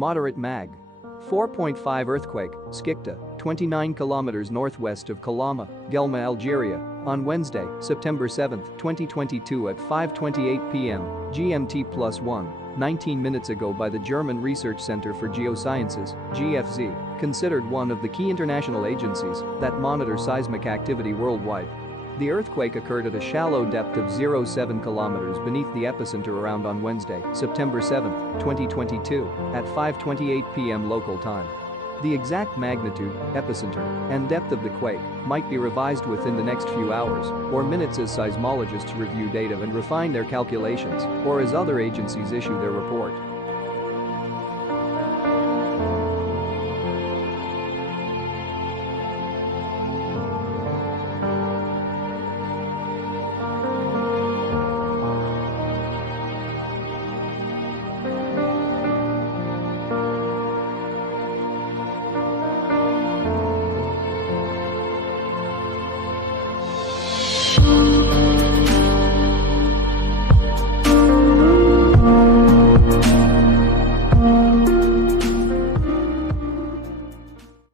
Moderate mag. 4.5 earthquake, Skikda, 29 kilometers northwest of Calama, Guelma, Algeria, on Wednesday, September 7, 2022 at 5:28 p.m. GMT+1, 19 minutes ago by the German Research Center for Geosciences, GFZ, considered one of the key international agencies that monitor seismic activity worldwide. The earthquake occurred at a shallow depth of 0.7 kilometers beneath the epicenter around on Wednesday, September 7, 2022, at 5:28 p.m. local time. The exact magnitude, epicenter, and depth of the quake might be revised within the next few hours or minutes as seismologists review data and refine their calculations, or as other agencies issue their report.